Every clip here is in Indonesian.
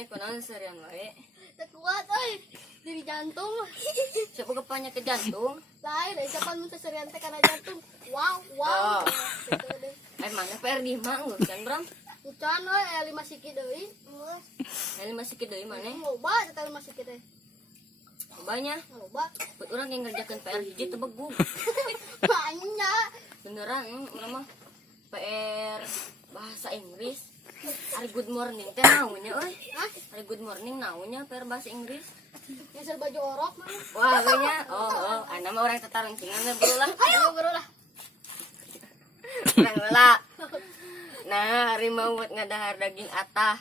Mana kunaon serian wae. Tak kuat euy. Diri jantung. Siapa kepanya ke jantung? Lain dari siapa mun seserian teh kana jantung. Wow, wow. Ay mana PR di mang kan Bram? Ucan euy aya 5 sikit deui. Ini masih kieu mana? Loba eta 5 sikit teh. Banyak. Loba. Buat orang yang ngerjakan PR hiji teu begug. Banyak. Beneran urang mah PR bahasa Inggris. Hari good morning teh naunya euy. Hah? Hari good morning naunya PR bahasa Inggris. Yang serba jorok mah. Wah, kayaknya. Oh, anda mah orang tetaruncungan bro lah. Ayo bro lah. Orang heula. Nah, harimau buat ngadahar daging atah.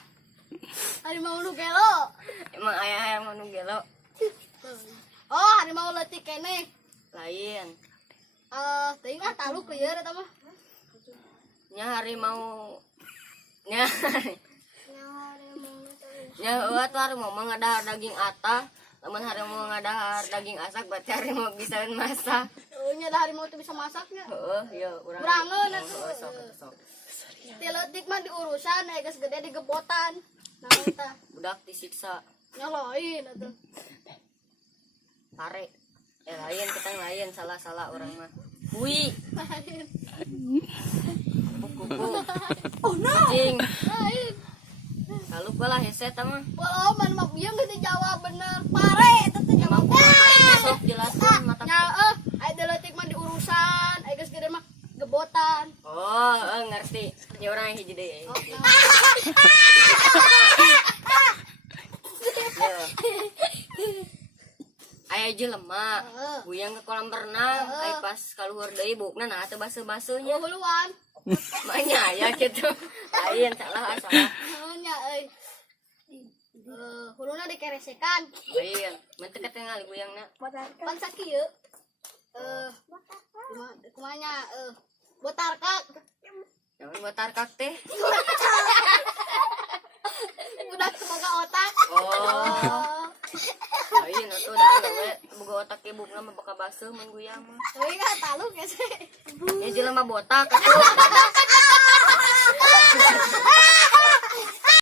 Harimau nu gelo. Emang aya yang mau gelo Oh, harimau leutik keneh. lain. Teuing taluk lieur eta mah. Nya harimau nya nya eueuh tuh harimau mah ngadahar daging atah. Lamun harimau ngadahar daging asak berarti harimau bisa masak. Nya da harimau teh bisa masaknya. Heeh, ieu urang. Berangeun Heeh, sok. Ti leutik mah diurusan geus gede digebotan. Nah eta Budak disiksa. nya lain atuh. Pare. Lain kita lain salah orang mah. Hui. Kuku. Oh no. Cing. Lain. Lalu lah hese ta mah. Walau man mah bieu geus dijawab bener. Pare eta teh jawab. Sok jelaskan mata. Nya aya leutik mah diurusan, aya geus gede mah gebotan. Oh, ngerti. Ya orang hiji deui. Aya jelema buyang ke kolam renang, aya pas kaluhur deui bukna nah teu basuh-basuhnya. Huluan. Makanya aya kitu. Lain salah. Nya euy. Huluna dikeresekan. Lain, mun teu ketingali buyangna. Pan sakieu. Kumanya botarkak. Yang buat tarkak teh. Udah semoga otak. Oh. Lain atuh da we boga otak ibu mah bakal basuh mun guyang mah. Tapi kan taluk ya sih. Ya jelema botak atuh.